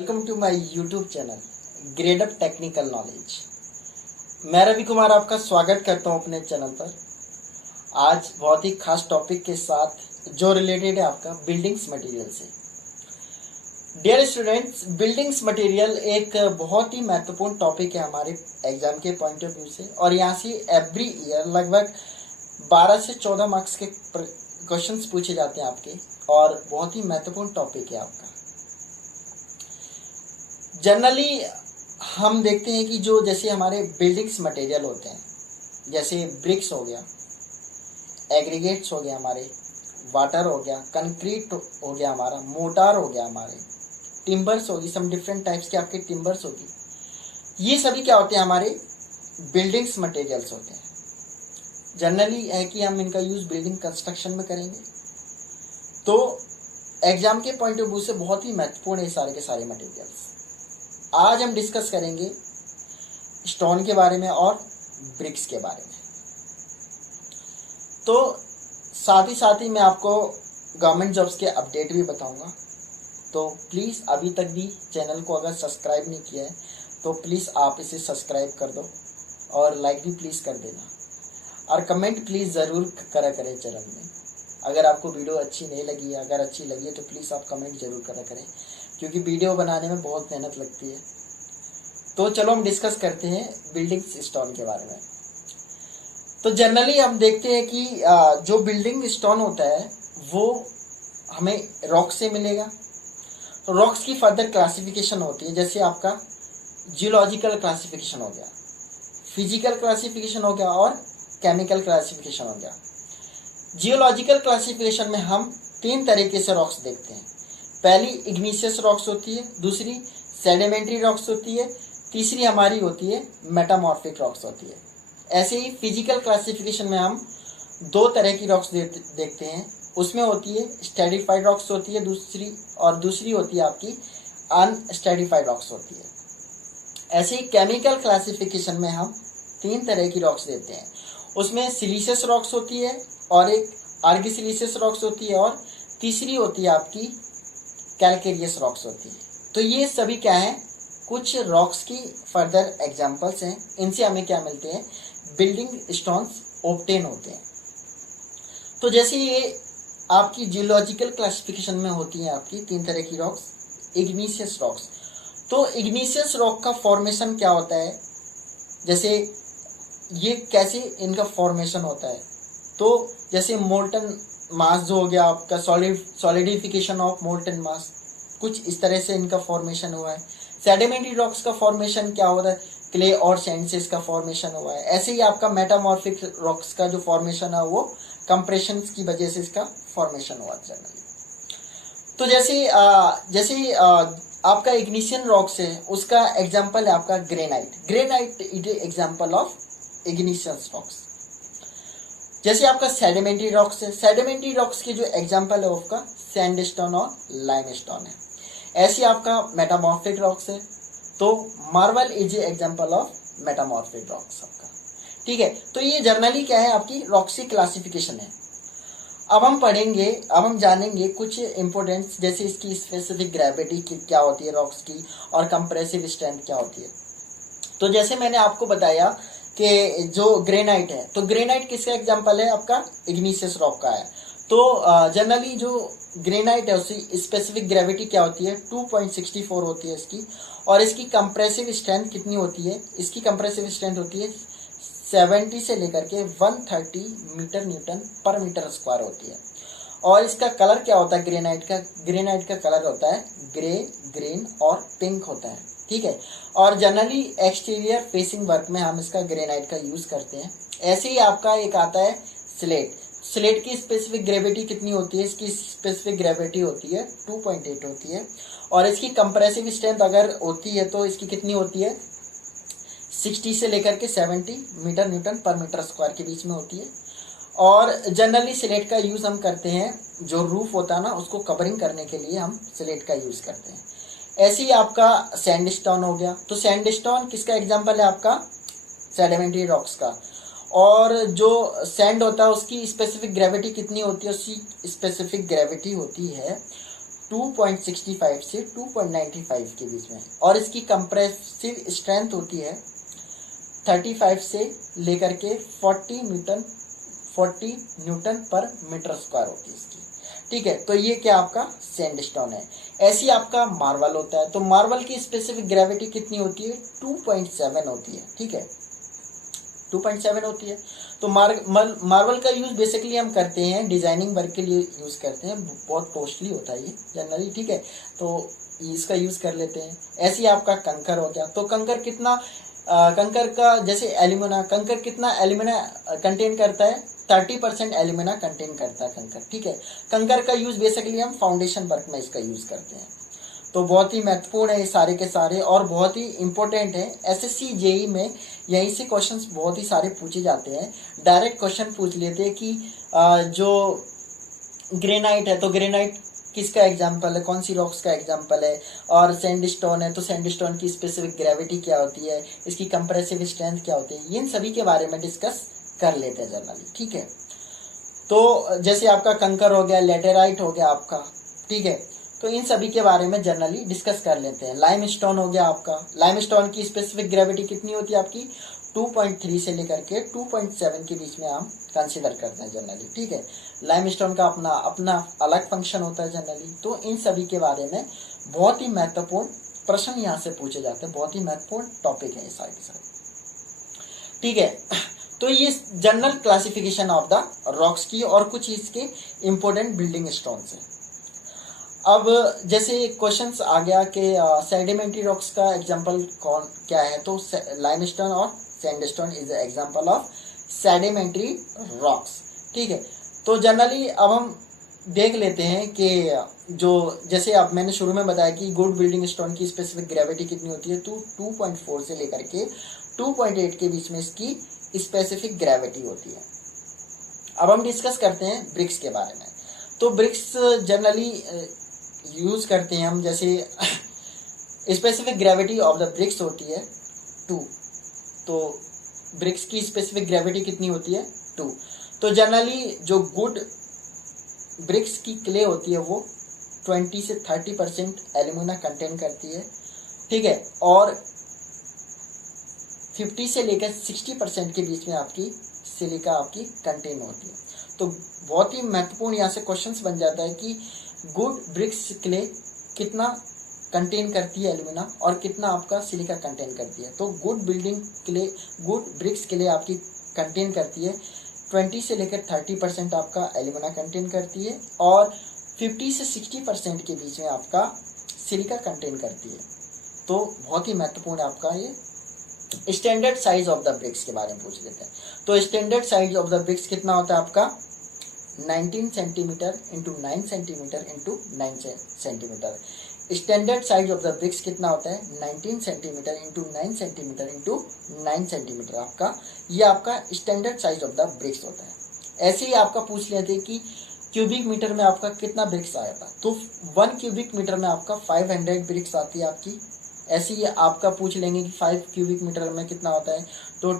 Welcome to my YouTube channel grade up technical knowledge. मैं रवि कुमार आपका स्वागत करता हूं अपने चैनल पर। आज बहुत ही खास टॉपिक के साथ जो रिलेटेड है आपका बिल्डिंग्स मटेरियल से। डियर स्टूडेंट्स, बिल्डिंग्स मटेरियल एक बहुत ही महत्वपूर्ण टॉपिक है हमारे एग्जाम के पॉइंट ऑफ व्यू से, और यहाँ से एवरी ईयर लगभग 12 से 14 मार्क्स के क्वेश्चंस पूछे जाते हैं आपके, और बहुत ही महत्वपूर्ण टॉपिक है आपका। जनरली हम देखते हैं कि जो जैसे हमारे बिल्डिंग्स मटेरियल होते हैं, जैसे ब्रिक्स हो गया, एग्रीगेट्स हो गया, हमारे वाटर हो गया, कंक्रीट हो गया, हमारा मोटार हो गया, हमारे टिम्बर्स होगी, सम डिफरेंट टाइप्स के आपके टिम्बर्स होगी, ये सभी क्या होते हैं? हमारे बिल्डिंग्स मटेरियल्स होते हैं। जनरली है कि हम इनका यूज बिल्डिंग कंस्ट्रक्शन में करेंगे, तो एग्जाम के पॉइंट ऑफ व्यू से बहुत ही महत्वपूर्ण है सारे के सारे मटेरियल्स। आज हम डिस्कस करेंगे स्टोन के बारे में और ब्रिक्स के बारे में। तो साथ ही मैं आपको गवर्नमेंट जॉब्स के अपडेट भी बताऊंगा। तो प्लीज़ अभी तक भी चैनल को अगर सब्सक्राइब नहीं किया है तो प्लीज़ आप इसे सब्सक्राइब कर दो, और लाइक भी प्लीज़ कर देना, और कमेंट प्लीज़ ज़रूर करा करें चैनल में। अगर आपको वीडियो अच्छी नहीं लगी है, अगर अच्छी लगी है तो प्लीज़ आप कमेंट ज़रूर करा करें, क्योंकि वीडियो बनाने में बहुत मेहनत लगती है। तो चलो हम डिस्कस करते हैं बिल्डिंग स्टोन के बारे में। तो जनरली हम देखते हैं कि जो बिल्डिंग स्टोन होता है वो हमें रॉक से मिलेगा। तो रॉक्स की फर्दर क्लासिफिकेशन होती है, जैसे आपका जियोलॉजिकल क्लासिफिकेशन हो गया, फिजिकल क्लासिफिकेशन हो गया, और केमिकल क्लासिफिकेशन हो गया। जियोलॉजिकल क्लासिफिकेशन में हम 3 तरीके से रॉक्स देखते हैं। पहली इग्निशियस रॉक्स होती है, दूसरी सेडिमेंट्री रॉक्स होती है, तीसरी हमारी होती है मेटामॉर्फिक रॉक्स होती है। ऐसे ही फिजिकल क्लासिफिकेशन में हम 2 तरह की रॉक्स देखते हैं। उसमें होती है स्ट्रेटिफाइड रॉक्स होती है दूसरी होती है आपकी अनस्ट्रेटिफाइड रॉक्स होती है। ऐसे ही केमिकल क्लासिफिकेशन में हम 3 तरह की रॉक्स देते हैं। उसमें सिलिशियस रॉक्स होती है, और एक आर्गिसिलिशियस रॉक्स होती है, और तीसरी होती है आपकी कैलकेरियस रॉक्स होती है। तो ये सभी क्या है? कुछ रॉक्स की फर्दर एग्जांपल्स हैं। इनसे हमें क्या मिलते हैं? बिल्डिंग स्टोन्स ऑब्टेन होते हैं। तो जैसे ये आपकी जियोलॉजिकल क्लासिफिकेशन में होती है आपकी 3 तरह की रॉक्स, इग्निशियस रॉक्स। तो इग्निशियस रॉक का फॉर्मेशन क्या होता है? जैसे ये कैसे इनका फॉर्मेशन होता है? तो जैसे मोल्टन मास जो हो गया आपका, सॉलिडिफिकेशन ऑफ मोल्टन मास, कुछ इस तरह से इनका फॉर्मेशन हुआ है। सेडिमेंट्री रॉक्स का फॉर्मेशन क्या होता है? क्ले और सैंड से इसका फॉर्मेशन हुआ है। ऐसे ही आपका मेटामॉर्फिक रॉक्स का जो फॉर्मेशन है वो कंप्रेशन की वजह से इसका फॉर्मेशन हुआ जनरली। तो जैसे आपका इग्निशियन रॉक्स है, उसका एग्जाम्पल है आपका granite is example of igneous rocks. जैसे आपका सेडिमेंट्री रॉक्स है, सेडिमेंट्री रॉक्स के जो एग्जाम्पल है आपका सैंडस्टोन और लाइमस्टोन है। ऐसे आपका मेटामॉर्फिक रॉक्स है, तो marble is example of metamorphic rocks आपका। ठीक है, तो ये जर्नली क्या है? आपकी रॉक्स की क्लासिफिकेशन है। अब हम जानेंगे कुछ इंपोर्टेंट्स, जैसे इसकी स्पेसिफिक ग्रेविटी क्या होती है रॉक्स की, और कंप्रेसिव स्ट्रेंथ क्या होती है। तो जैसे मैंने आपको बताया कि जो ग्रेनाइट है, तो ग्रेनाइट किसका एग्जांपल है? आपका इग्निशियस रॉक का है। तो जनरली जो ग्रेनाइट है उसकी स्पेसिफिक ग्रेविटी क्या होती है? 2.64 होती है इसकी। और इसकी कंप्रेसिव स्ट्रेंथ कितनी होती है? इसकी कंप्रेसिव स्ट्रेंथ होती है 70 से लेकर के 130 मीटर न्यूटन पर मीटर स्क्वायर होती है। और इसका कलर क्या होता है? ग्रेनाइट का कलर होता है ग्रे, ग्रीन और पिंक होता है। ठीक है, और जनरली एक्सटीरियर फेसिंग वर्क में हम इसका ग्रेनाइट का यूज करते हैं। ऐसे ही आपका एक आता है स्लेट की स्पेसिफिक ग्रेविटी कितनी होती है? इसकी स्पेसिफिक ग्रेविटी होती है 2.8 होती है। और इसकी कंप्रेसिव स्ट्रेंथ अगर होती है तो इसकी कितनी होती है? 60 से लेकर के 70 मीटर न्यूटन पर मीटर स्क्वायर के बीच में होती है। और जनरली स्लेट का यूज हम करते हैं, जो रूफ होता है ना, उसको कवरिंग करने के लिए हम स्लेट का यूज करते हैं। ऐसे ही आपका सैंडस्टोन हो गया। तो सैंडस्टोन किसका एग्जांपल है? आपका सेडिमेंट्री रॉक्स का। और जो सैंड होता है उसकी स्पेसिफिक ग्रेविटी कितनी होती है? उसकी स्पेसिफिक ग्रेविटी होती है 2.65 से 2.95 के बीच में, और इसकी कंप्रेसिव स्ट्रेंथ होती है 35 से लेकर के 40 न्यूटन पर मीटर स्क्वायर होती है इसकी। ठीक है, तो ये क्या आपका सैंडस्टोन है। ऐसी आपका मार्बल होता है, तो मार्बल की स्पेसिफिक ग्रेविटी कितनी होती है, 2.7 होती है। ठीक है, 2.7 होती है। तो मार्बल का यूज बेसिकली हम करते हैं डिजाइनिंग वर्क के लिए यूज करते हैं, बहुत कॉस्टली होता है ये जनरली। ठीक है, तो इसका यूज कर लेते हैं। ऐसे ही आपका कंकर हो गया, तो कंकर कितना कंकर का जैसे एल्यूमिना, कंकर कितना एल्यूमिना कंटेन करता है, 30% एल्यूमिना कंटेन करता है कंकर। ठीक है, कंकर का यूज बेसिकली हम फाउंडेशन वर्क में इसका यूज करते हैं। तो बहुत ही महत्वपूर्ण है ये सारे के सारे, और बहुत ही इंपॉर्टेंट है। एसएससी जेई में यहीं से क्वेश्चंस बहुत ही सारे पूछे जाते हैं। डायरेक्ट क्वेश्चन पूछ लेते हैं कि जो ग्रेनाइट है, तो ग्रेनाइट किसका एग्जाम्पल है, कौन सी रॉक्स का एग्जाम्पल है, और सैंडस्टोन है तो सैंडस्टोन की स्पेसिफिक ग्रेविटी क्या होती है, इसकी कंप्रेसिव स्ट्रेंथ क्या होती है, इन सभी के बारे में डिस्कस कर लेते हैं जनरली। ठीक है, तो जैसे आपका कंकर हो गया, लेटेराइट हो गया आपका। ठीक है, तो इन सभी के बारे में जनरली डिस्कस कर लेते हैं। लाइमस्टोन हो गया आपका, लाइमस्टोन की स्पेसिफिक ग्रेविटी कितनी होती है आपकी, 2.3 से लेकर के 2.7 के बीच में हम कंसीडर करते हैं जनरली। ठीक है, लाइमस्टोन का अपना अपना अलग फंक्शन होता है जनरली। तो इन सभी के बारे में बहुत ही महत्वपूर्ण प्रश्न यहाँ से पूछे जाते हैं, बहुत ही महत्वपूर्ण टॉपिक है ये सारे के सारे। ठीक है, तो ये general classification of the rocks की और कुछ इसके इंपॉर्टेंट बिल्डिंग स्टोन्स हैं। अब जैसे क्वेश्चंस आ गया कि सेडिमेंट्री रॉक्स का एग्जांपल कौन क्या है, तो लाइमस्टोन और sandstone is example of sedimentary rocks. ठीक है, तो जनरली अब हम देख लेते हैं कि जो जैसे अब मैंने शुरू में बताया कि गुड बिल्डिंग स्टोन की स्पेसिफिक ग्रेविटी कितनी होती है, तो 2.4 से लेकर के 2.8 के बीच में इसकी स्पेसिफिक ग्रेविटी होती है। अब हम डिस्कस करते हैं ब्रिक्स के बारे में। तो ब्रिक्स जनरली यूज करते हैं हम, जैसे specific gravity of the bricks होती है 2, तो ब्रिक्स की स्पेसिफिक ग्रेविटी कितनी होती है 2। तो जनरली जो गुड ब्रिक्स की क्ले होती है वो 20 से 30% एल्यूमिना कंटेन करती है। ठीक है, और 50 से लेकर 60% के बीच में आपकी सिलिका आपकी कंटेन होती है। तो बहुत ही महत्वपूर्ण यहाँ से क्वेश्चंस बन जाता है कि गुड ब्रिक्स क्ले कितना कंटेन करती है एल्यूमिना और कितना आपका सिलिका कंटेन करती है। तो good building clay, good bricks clay आपकी कंटेन करती है 20 से लेकर 30% आपका एल्यूमिना कंटेन करती है, और 50 से 60% के बीच में आपका सिलिका कंटेन करती है। तो बहुत ही महत्वपूर्ण है आपका ये। Standard size of the bricks के बारे में पूछ लेते हैं। तो standard size of the bricks कितना होता है आपका, 19 centimetre into 9 centimetre into 9 centimetre. Standard size of the bricks कितना होता है, 19 centimetre into 9 centimetre into 9 centimetre आपका, ये आपका standard size of the bricks होता है। ऐसे ही आपका पूछ लेते हैं कि क्यूबिक मीटर में आपका कितना ब्रिक्स आएगा, तो 1 क्यूबिक मीटर में आपका 500 ब्रिक्स आती है आपकी। ऐसे ही आपका पूछ लेंगे कि 5 क्यूबिक मीटर में कितना होता है, तो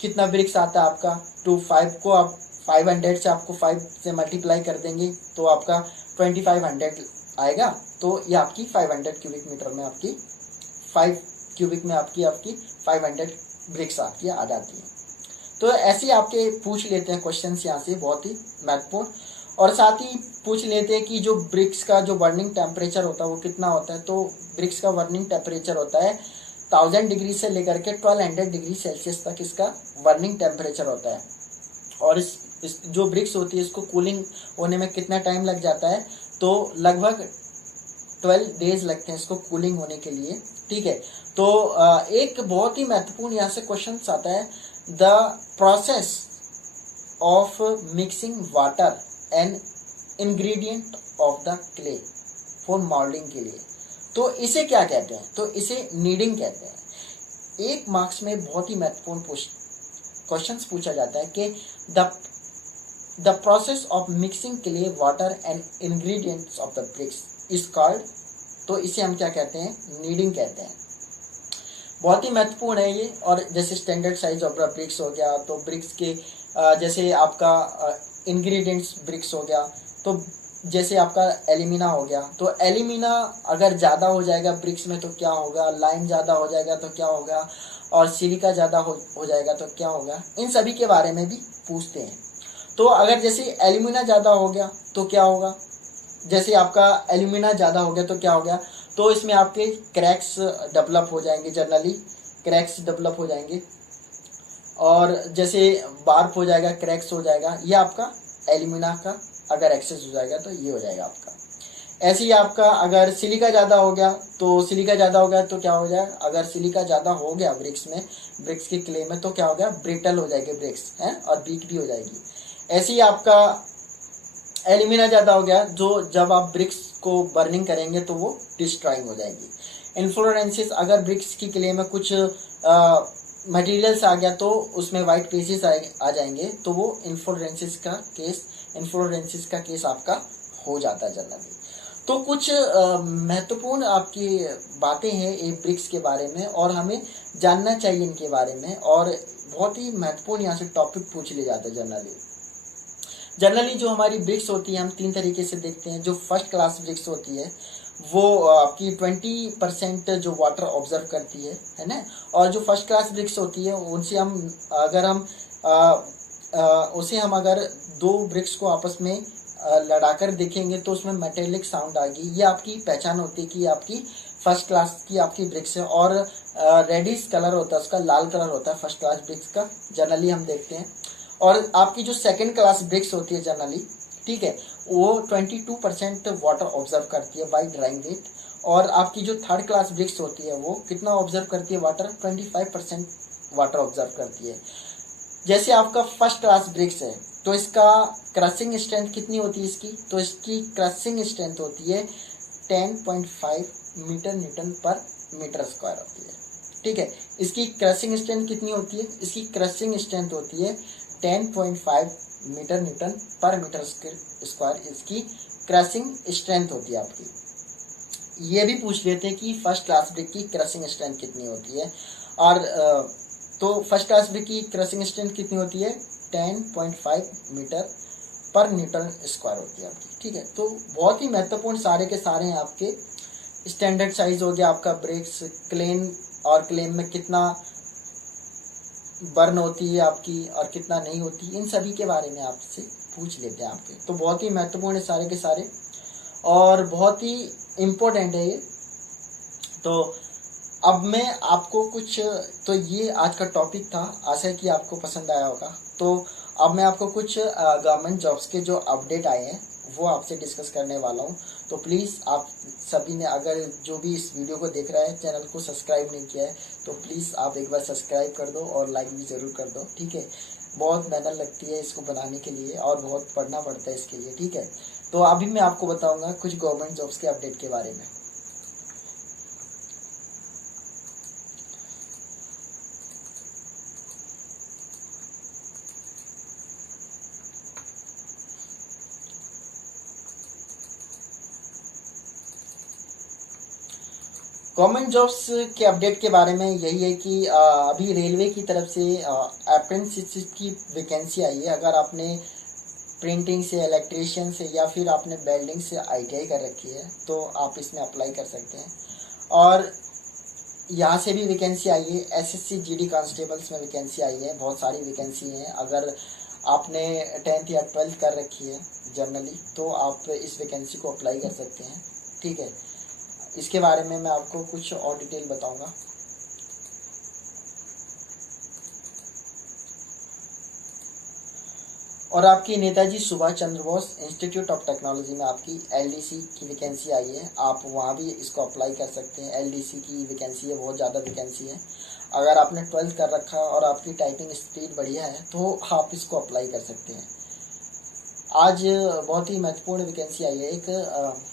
कितना ब्रिक्स आता है आपका, तो 5 को आप 500 से आपको 5 से मल्टीप्लाई कर देंगे तो आपका 2500 आएगा। तो ये आपकी 500 क्यूबिक मीटर में आपकी 5 क्यूबिक में आपकी 500 ब्रिक्स आपकी आ जाती है। तो ऐसे आपके पूछ लेते हैं क्वेश्चंस यहाँ से, बहुत ही महत्वपूर्ण। और साथ ही पूछ लेते हैं कि जो ब्रिक्स का जो बर्निंग टेम्परेचर होता है वो कितना होता है। तो ब्रिक्स का बर्निंग टेम्परेचर होता है 1000 डिग्री से लेकर के 1200 डिग्री सेल्सियस तक इसका बर्निंग टेम्परेचर होता है। और इस जो ब्रिक्स होती है इसको कूलिंग होने में कितना टाइम लग जाता है, तो लगभग 12 डेज लगते हैं इसको कूलिंग होने के लिए। ठीक है, तो एक बहुत ही महत्वपूर्ण यहाँ से क्वेश्चन आता है, the process of mixing water and ingredient of the clay for moulding के लिए, तो इसे क्या कहते हैं, तो इसे नीडिंग कहते हैं। एक मार्क्स में बहुत ही महत्वपूर्ण क्वेश्चंस पूछा जाता है कि the process of mixing clay water and ingredients of the bricks is called, तो इसे हम क्या कहते हैं, नीडिंग कहते हैं। बहुत ही महत्वपूर्ण है ये। और जैसे standard size of the bricks हो गया, तो ब्रिक्स के जैसे आपका इंग्रेडिएंट्स ब्रिक्स हो गया, तो जैसे आपका एल्यूमिना हो गया, तो एल्यूमिना अगर ज़्यादा हो जाएगा ब्रिक्स में तो क्या होगा, लाइम ज़्यादा हो जाएगा तो क्या होगा, और सिलिका ज़्यादा हो जाएगा तो क्या होगा, इन सभी के बारे में भी पूछते हैं। तो अगर जैसे एल्यूमिना ज़्यादा हो गया तो क्या होगा, जैसे आपका एल्यूमिना ज़्यादा हो गया तो क्या हो गया, तो इसमें आपके क्रैक्स डेवलप हो जाएंगे, जनरली क्रैक्स डेवलप हो जाएंगे, और जैसे वार्प हो जाएगा, क्रैक्स हो जाएगा, ये आपका एल्यूमिना का अगर एक्सेस हो जाएगा तो ये हो जाएगा आपका। ऐसे ही आपका अगर सिलिका ज़्यादा हो गया तो सिलिका ज़्यादा हो गया तो क्या हो जाएगा, अगर सिलिका ज़्यादा हो गया ब्रिक्स में, ब्रिक्स के क्ले में, तो क्या हो गया, ब्रिटल हो जाएगी ब्रिक्स हैं और वीक भी हो जाएगी। ऐसे ही आपका एल्यूमिना ज़्यादा हो गया, जो जब आप ब्रिक्स को बर्निंग करेंगे तो वो डिस्ट्रॉइंग हो जाएगी। इन्फ्लोरेंसेस, अगर ब्रिक्स की क्ले में कुछ मटेरियल्स आ गया तो उसमें वाइट पेजेस आ जाएंगे, तो वो इन्फ्लोरेंसेस का केस आपका हो जाता है जनरली। तो कुछ महत्वपूर्ण आपकी बातें हैं ये ब्रिक्स के बारे में, और हमें जानना चाहिए इनके बारे में, और बहुत ही महत्वपूर्ण यहाँ से टॉपिक पूछ लिया जाता है जनरली जो हमारी ब्रिक्स होती है हम 3 तरीके से देखते हैं। जो फर्स्ट क्लास ब्रिक्स होती है वो आपकी 20% जो वाटर ऑब्जर्व करती है ना, और जो फर्स्ट क्लास ब्रिक्स होती है उनसे हम अगर 2 ब्रिक्स को आपस में लड़ाकर देखेंगे तो उसमें मेटेलिक साउंड आएगी, ये आपकी पहचान होती है कि आपकी फर्स्ट क्लास की आपकी ब्रिक्स है। और रेडिश कलर होता है उसका, लाल कलर होता है फर्स्ट क्लास ब्रिक्स का, जनरली हम देखते हैं। और आपकी जो सेकंड क्लास ब्रिक्स होती है जनरली, ठीक है, वो 22% वाटर ऑब्जर्व करती है बाई ड्राइंग रेट, और आपकी जो थर्ड क्लास ब्रिक्स होती है वो कितना ऑब्जर्व करती है वाटर, 25% वाटर ऑब्जर्व करती है। जैसे आपका फर्स्ट क्लास ब्रिक्स है तो इसका क्रशिंग स्ट्रेंथ कितनी होती है इसकी, तो इसकी क्रशिंग स्ट्रेंथ होती है 10.5 मीटर न्यूटन पर मीटर स्क्वायर होती है, ठीक है। इसकी क्रशिंग स्ट्रेंथ कितनी होती है, इसकी क्रशिंग स्ट्रेंथ होती है 10.5 मीटर न्यूटन पर मीटर स्क्वायर, इसकी क्रशिंग स्ट्रेंथ होती है आपकी। ये भी पूछ लेते हैं कि फर्स्ट क्लास ब्रिक की क्रशिंग स्ट्रेंथ कितनी होती है, और तो फर्स्ट क्लास ब्रिक की क्रशिंग स्ट्रेंथ कितनी होती है, 10.5 मीटर पर न्यूटन स्क्वायर होती है आपकी, ठीक है। तो बहुत ही महत्वपूर्ण सारे के सारे हैं आपके। स्टैंडर्ड साइज हो गया आपका ब्रिक्स, क्लेम और क्लेम में कितना बर्न होती है आपकी और कितना नहीं होती, इन सभी के बारे में आपसे पूछ लेते हैं आपके। तो बहुत ही महत्वपूर्ण है सारे के सारे, और बहुत ही इम्पोर्टेंट है ये। तो अब मैं आपको कुछ, तो ये आज का टॉपिक था, आशा है कि आपको पसंद आया होगा। तो अब मैं आपको कुछ गवर्नमेंट जॉब्स के जो अपडेट आए हैं वो आपसे डिस्कस करने वाला हूँ। तो प्लीज़ आप सभी ने, अगर जो भी इस वीडियो को देख रहा है चैनल को सब्सक्राइब नहीं किया है तो प्लीज़ आप एक बार सब्सक्राइब कर दो और लाइक भी ज़रूर कर दो, ठीक है। बहुत मेहनत लगती है इसको बनाने के लिए और बहुत पढ़ना पड़ता है इसके लिए, ठीक है। तो अभी मैं आपको बताऊँगा कुछ गवर्नमेंट जॉब्स के अपडेट के बारे में। गवर्नमेंट जॉब्स के अपडेट के बारे में यही है कि अभी रेलवे की तरफ से अप्रेंटिसशिप की वैकेंसी आई है। अगर आपने प्रिंटिंग से, इलेक्ट्रीशियन से या फिर आपने वेल्डिंग से ITI कर रखी है तो आप इसमें अप्लाई कर सकते हैं। और यहाँ से भी वैकेंसी आई है, SSC GD कांस्टेबल्स में वैकेंसी आई है, बहुत सारी वैकेंसी हैं। अगर आपने 10th या 12th कर रखी है जनरली तो आप इस वैकेंसी को अप्लाई कर सकते हैं, ठीक है। इसके बारे में मैं आपको कुछ और डिटेल बताऊंगा। और आपकी Netaji Subhash Chandra Bose institute of technology में आपकी LDC की वैकेंसी आई है, आप वहाँ भी इसको अप्लाई कर सकते हैं। LDC की वैकेंसी है, बहुत ज़्यादा वैकेंसी है। अगर आपने 12th कर रखा और आपकी टाइपिंग स्पीड बढ़िया है तो आप इसको अप्लाई कर सकते हैं। आज बहुत ही महत्वपूर्ण वैकेंसी आई है, एक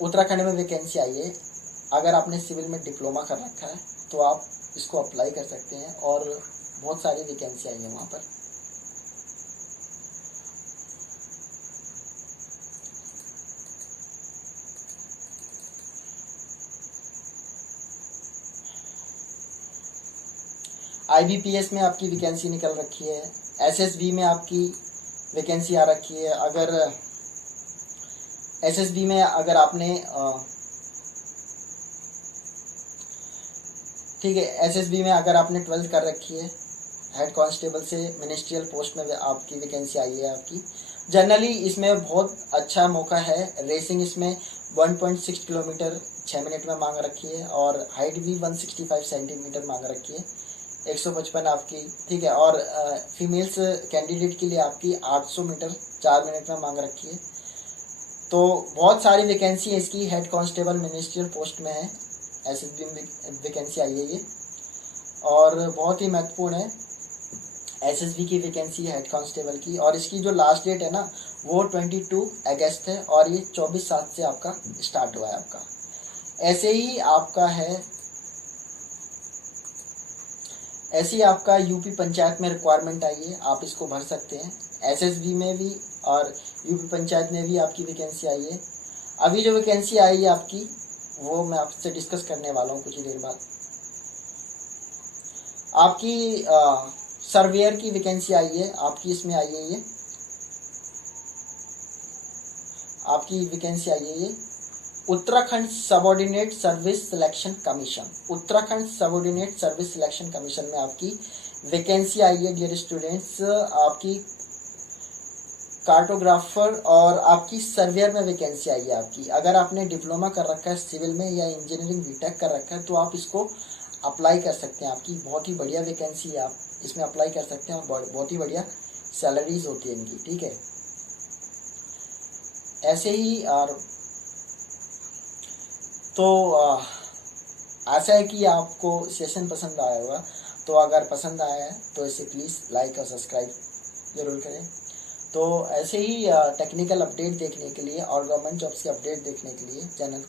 उत्तराखंड में वैकेंसी आई है। अगर आपने सिविल में डिप्लोमा कर रखा है तो आप इसको अप्लाई कर सकते हैं, और बहुत सारी वैकेंसी आई है वहाँ पर। IBPS में आपकी वैकेंसी निकल रखी है, SSB में आपकी वैकेंसी आ रखी है। अगर एसएसबी में अगर आपने ठीक है, एसएसबी में अगर आपने 12th कर रखी है, हेड कांस्टेबल से मिनिस्ट्रियल पोस्ट में आपकी वैकेंसी आई है आपकी। जनरली इसमें बहुत अच्छा मौका है। रेसिंग इसमें 1.6 किलोमीटर 6 मिनट में मांग रखी है और हाइट भी 165 सेंटीमीटर मांग रखी है, 155 आपकी, ठीक है। और फीमेल्स कैंडिडेट के लिए आपकी 800 मीटर 4 मिनट में मांग रखी है। तो बहुत सारी वैकेंसी है इसकी, हेड कांस्टेबल मिनिस्ट्रियल पोस्ट में है, एसएसबी में वैकेंसी आई है ये, और बहुत ही महत्वपूर्ण है। एसएसबी की वैकेंसी है हेड कांस्टेबल की, और इसकी जो लास्ट डेट है ना वो 22 अगस्त है, और ये 24/7 से आपका स्टार्ट हुआ है आपका। ऐसे ही आपका है, ऐसे ही आपका यूपी पंचायत में रिक्वायरमेंट आई है, आप इसको भर सकते हैं। एसएसबी में भी और यूपी पंचायत में भी आपकी वैकेंसी आई है। अभी जो वैकेंसी आई है आपकी वो मैं आपसे डिस्कस करने वाला हूँ कुछ ही देर बाद। आपकी सर्वेयर की वैकेंसी आई है आपकी, इसमें आई है ये आपकी वैकेंसी आई है ये Uttarakhand subordinate service selection commission, Uttarakhand subordinate service selection commission में आपकी वैकेंसी आई है डियर स्टूडेंट्स। आपकी कार्टोग्राफर और आपकी सर्वेयर में वैकेंसी आई है आपकी। अगर आपने डिप्लोमा कर रखा है सिविल में या इंजीनियरिंग बीटेक कर रखा है तो आप इसको अप्लाई कर सकते हैं। आपकी बहुत ही बढ़िया वैकेंसी है, आप इसमें अप्लाई कर सकते हैं और बहुत ही बढ़िया सैलरीज होती है इनकी, ठीक है। ऐसे ही और तो आशा है कि आपको सेशन पसंद आया होगा। तो अगर पसंद आया है तो इसे प्लीज़ लाइक और सब्सक्राइब ज़रूर करें। तो ऐसे ही टेक्निकल अपडेट देखने के लिए और गवर्नमेंट जॉब्स के अपडेट देखने के लिए चैनल